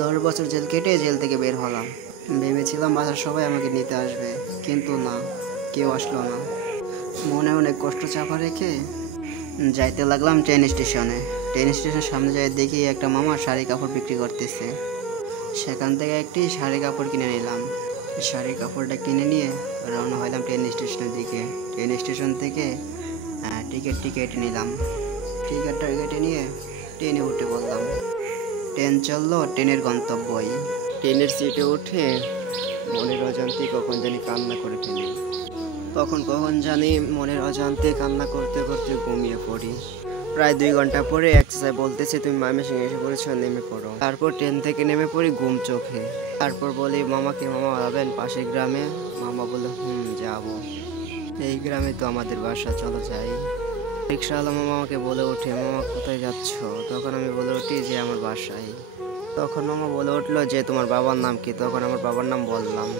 10 বছর জেল কেটে জেল থেকে বের হলাম। ভেবেছিলাম বাসার সবাই আমাকে নিতে আসবে, কিন্তু না, কেউ আসলো না। মনে অনেক কষ্ট চাপা রেখে যাইতে লাগলাম ট্রেন স্টেশনে। ট্রেন স্টেশনের সামনে যাই দেখি একটা মামা শাড়ি কাপড় বিক্রি করতেছে। সেখান থেকে একটি শাড়ি কাপড় কিনে নিলাম। শাড়ি কাপড়টা কিনে নিয়ে রওনা হলাম ট্রেন স্টেশনের দিকে। ট্রেন স্টেশন থেকে টিকিট কেটে নিলাম। টিকিটটা কেটে নিয়ে ট্রেনে উঠে পড়লাম। ট্রেন চললো ট্রেনের গন্তব্যই। ট্রেনের সিটে উঠে মনের অজান্তে কখন জানি কান্না করে ফেলি। কখন জানি মনের অজান্তে কান্না করতে করতে ঘুমিয়ে পড়ি। প্রায় 2 ঘন্টা পরে এক চাচা বলতেছে, তুমি ময়মনসিংহে এসে পড়েছো, নেমে পড়ো। তারপর ট্রেন থেকে নেমে পড়ি ঘুম চোখে। তারপর বলি মামাকে, মামা যাবেন পাশের গ্রামে? মামা বলল, যাবো, এই গ্রামে তো আমাদের বাসা, চলো যাই। রিক্সাওয়ালা মামা আমাকে বলে ওঠে, মামা কোথায় যাচ্ছ? তখন আমি বলে উঠি যে আমার বাসায়। তখন মামা বলে উঠলো যে তোমার বাবার নাম কি? তখন আমার বাবার নাম বললাম।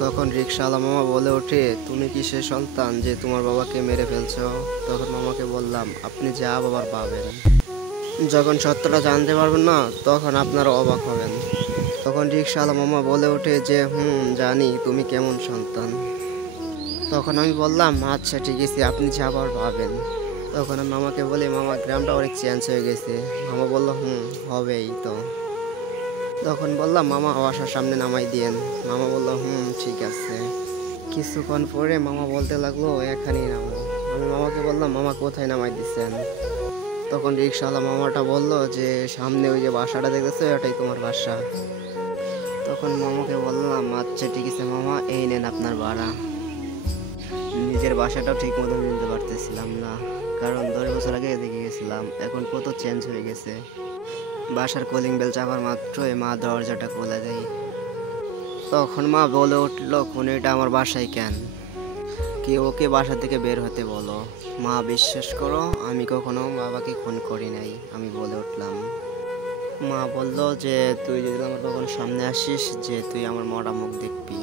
তখন রিক্সাওয়ালা মামা বলে ওঠে, তুমি কি সে সন্তান যে তোমার বাবাকে মেরে ফেলছো? তখন মামাকে বললাম, আপনি যা বাবার পাবেন, যখন সত্যটা জানতে পারবেন না তখন আপনারা অবাক হবেন। তখন রিক্সাওয়ালা মামা বলে ওঠে যে জানি তুমি কেমন সন্তান। তখন আমি বললাম, আচ্ছা ঠিক আছে, আপনি যা বাবার পাবেন। তখন আমি মামাকে বলি, মামা গ্রামটা অনেক চেঞ্জ হয়ে গেছে। মামা বলল, হবেই তো। তখন বললাম, মামা বাসার সামনে নামাই দিয়েন। মামা বলল, ঠিক আছে। কিছুক্ষণ পরে মামা বলতে লাগলো, এখানেই নামো। আমি মামাকে বললাম, মামা কোথায় নামাই দিচ্ছেন? তখন রিক্সাওয়ালা মামাটা বলল যে সামনে ওই যে বাসাটা দেখতেছো, ওটাই তোমার বাসা। তখন মামাকে বললাম, আচ্ছা ঠিক আছে মামা, এই নেন আপনার ভাড়া। নিজের বাসাটাও ঠিক মতো নিতে পারতেছিলাম না, কারণ 10 বছর আগে দেখে গেছিলাম, এখন কত চেঞ্জ হয়ে গেছে। বাসার কলিং বেল চাপার মাত্রই মা দরজাটা খুলে দেয়। তখন মা বলে উঠলো, খুনিটা আমার বাসায় কেন? কে ওকে বাসা থেকে বের হতে বলো। মা, বিশ্বাস করো আমি কখনো বাবাকে খুন করি নাই, আমি বলে উঠলাম। মা বলল যে তুই যদি আমার বাবার সামনে আসিস যে তুই আমার মরা মুখ দেখবি।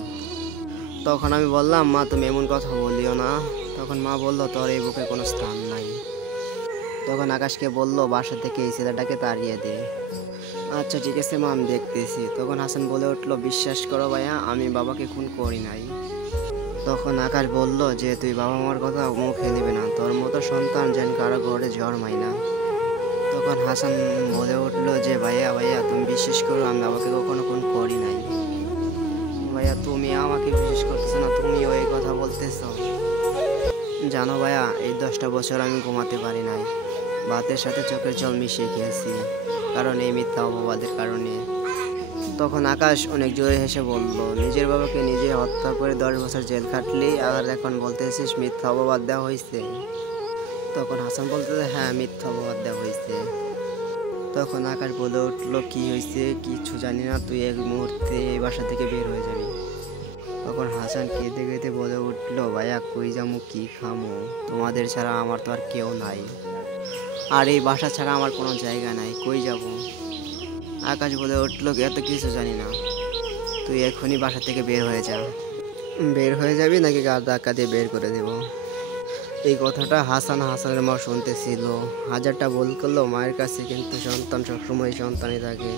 তখন আমি বললাম, মা তুমি এমন কথা বলিও না। তখন মা বলল, তোর এই বুকে কোনো স্থান নাই। তখন আকাশকে বলল, বাসা থেকে এই ছেলেটাকে তাড়িয়ে দে। আচ্ছা ঠিক আছে মা, আমি দেখতেছি। তখন হাসান বলে উঠলো, বিশ্বাস করো ভাইয়া, আমি বাবাকে খুন করি নাই। তখন আকাশ বলল যে তুই বাবা মার কথা মুখে নিবি না, তোর মতো সন্তান যেন কারো ঘরে জন্মায় না। তখন হাসান বলে উঠলো যে ভাইয়া ভাইয়া তুমি বিশ্বাস করো, আমি বাবাকে কখনো খুন করি নাই। ভাইয়া তুমি আমাকে বিশ্বাস করতেছো না, তুমি ওই কথা বলতেছো। জানো ভাইয়া, এই 10টা বছর আমি ঘুমাতে পারি নাই, ভাতের সাথে চোখের জল মিশিয়ে খেয়েছি, কারণ এই মিথ্যা অপবাদের কারণে। তখন আকাশ অনেক জোরে হেসে বলল, নিজের বাবাকে নিজে হত্যা করে 10 বছর জেল খাটলি, আর এখন বলতেছিস মিথ্যা অপবাদ দেওয়া হয়েছে? তখন হাসান বলতেছে, হ্যাঁ মিথ্যা অপবাদ দেওয়া হয়েছে। তখন আকাশ বলে উঠলো, কি হয়েছে? কিছু জানি না, তুই এক মুহূর্তে এই বাসা থেকে বের হয়ে যাবি। তখন হাসান কেঁদে কেঁদে বলে উঠলো, ভাইয়া কই যামু, কি খামু? তোমাদের ছাড়া আমার তো আর কেউ নাই, আর এই বাসা ছাড়া আমার কোনো জায়গা নাই, কই যাব? আকাশ বলে উঠলো, এত কিছু জানি না, তুই এখনই বাসা থেকে বের হয়ে যা। বের হয়ে যাবি নাকি গাড় ধাক্কা দিয়ে বের করে দেব? এই কথাটা হাসানের মা শুনতেছিল। হাজারটা ভুল করলো মায়ের কাছে, কিন্তু সন্তান সবসময় সন্তানই থাকে।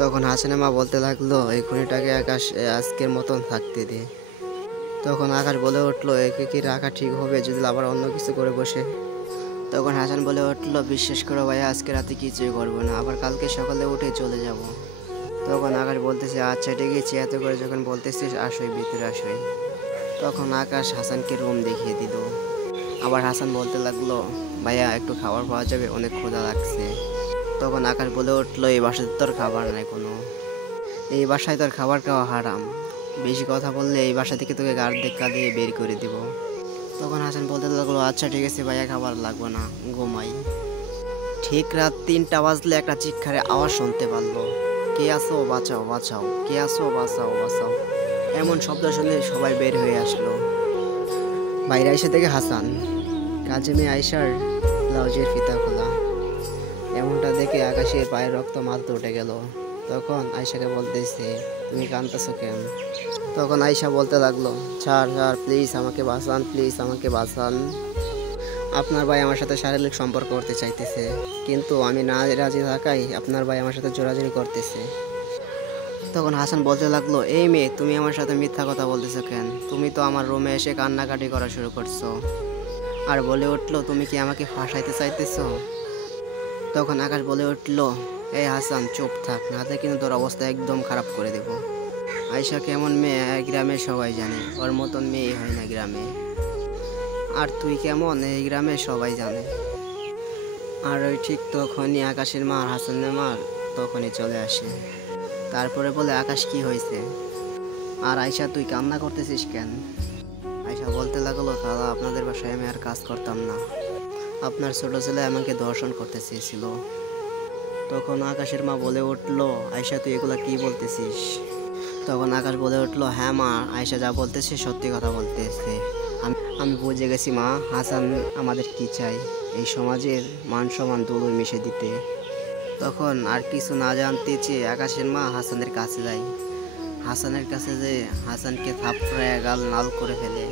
তখন হাসানের মা বলতে লাগলো, এই খুনিটাকে আকাশ আজকের মতন থাকতে দে। তখন আকাশ বলে উঠলো, একে কি রাখা ঠিক হবে যদি আবার অন্য কিছু করে বসে? তখন হাসান বলে উঠলো, বিশ্বাস করো ভাইয়া, আজকে রাতে কিছুই করবো না, আবার কালকে সকালে উঠে চলে যাব। তখন আকাশ বলতেছে, আচ্ছা ঠিক আছে, এত করে যখন বলতেছিস আসোই, ভিতরে আসোই। তখন আকাশ হাসানকে রুম দেখিয়ে দিল। আবার হাসান বলতে লাগলো, ভাইয়া একটু খাবার পাওয়া যাবে, অনেক ক্ষুধা লাগছে। তখন আকাশ বলে উঠলো, এই বাসাতে তোর খাবার নাই কোনো, এই বাসায় তোর খাবার খাওয়া হারাম, বেশি কথা বললে এই বাসা থেকে তোকে গাড় ধাক্কা দিয়ে বের করে দিব। তখন হাসান বলতে লাগলো, আচ্ছা ঠিক আছে ভাইয়া, খাবার লাগবে না, ঘুমাই। ঠিক রাত 3টা বাজলে একটা চিৎকারের আওয়াজ শুনতে পারলো, কে আসো, বাঁচাও বাঁচাও, কে আসো, বাঁচাও বাঁচাও। এমন শব্দ শুনে সবাই বের হয়ে আসলো। বাইরে এসে দেখে হাসান, কাজে মেয়ে আয়সার ব্লাউজের ফিতা খোলা। এমনটা দেখে আকাশের পায়ের রক্ত মাথাতে উঠে গেল। তখন আয়সাকে বলতেছে, তুমি কাঁদতেছো কেন? তখন আয়সা বলতে লাগলো, ছাড় ছাড়, প্লিজ আমাকে বাঁচান, প্লিজ আমাকে বাঁচান। আপনার ভাই আমার সাথে শারীরিক সম্পর্ক করতে চাইতেছে, কিন্তু আমি না রাজি থাকায় আপনার ভাই আমার সাথে জোরাজুরি করতেছে। তখন হাসান বলতে লাগলো, এই মেয়ে, তুমি আমার সাথে মিথ্যা কথা বলতেছো কেন? তুমি তো আমার রুমে এসে কান্নাকাটি করা শুরু করছো। আর বলে উঠলো, তুমি কি আমাকে ফাঁসাইতে চাইতেছো? তখন আকাশ বলে উঠলো, এই হাসান চুপ থাক, নাতে কিন্তু তোর অবস্থা একদম খারাপ করে দেব। আয়শা কেমন মেয়ে এই গ্রামে সবাই জানে, ওর মতন মেয়ে হয় না গ্রামে। আর তুই কেমন এই গ্রামে সবাই জানে। আর ওই ঠিক তখনই আকাশের মা আর হাসানের মা তখনই চলে আসে। তারপরে বলে, আকাশ কি হয়েছে? আর আয়শা তুই কান্না করতেছিস কেন? আয়শা বলতে লাগলো, দাদা আপনাদের বাসায় আমি আর কাজ করতাম না, আপনার ছোট ছেলে আমাকে ধর্ষণ করতে চেয়েছিল। তখন আকাশের মা বলে উঠলো, আয়শা তুই এগুলো কি বলতেছিস? তখন আকাশ বলে উঠলো, হ্যাঁ মা, আয়শা যা বলতেছে সত্যি কথা বলতেছে। আমি বুঝে গেছি মা, হাসান আমাদের কি চাই, এই সমাজের মান সম্মান ধুলোয় মিশে দিতে। তখন আর কিছু না জানতে চেয়ে আকাশের মা হাসানের কাছে যায়। হাসানের কাছে যে হাসানকে থাপড়ায় গাল লাল করে ফেলে।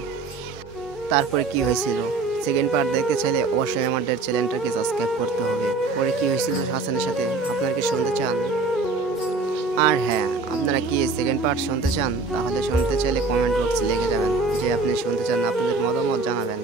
তারপরে কি হয়েছিল সেকেন্ড পার্ট দেখতে চাইলে অবশ্যই আমাদের চ্যানেলটাকে সাবস্ক্রাইব করতে হবে। পরে কি হয়েছিল হাসানের সাথে আপনারা কি শুনতে চান? আর হ্যাঁ, আপনারা কি সেকেন্ড পার্ট শুনতে চান? তাহলে শুনতে চাইলে কমেন্ট বক্সে লিখে যাবেন যে আপনি শুনতে চান, আপনাদের মতামত জানাবেন।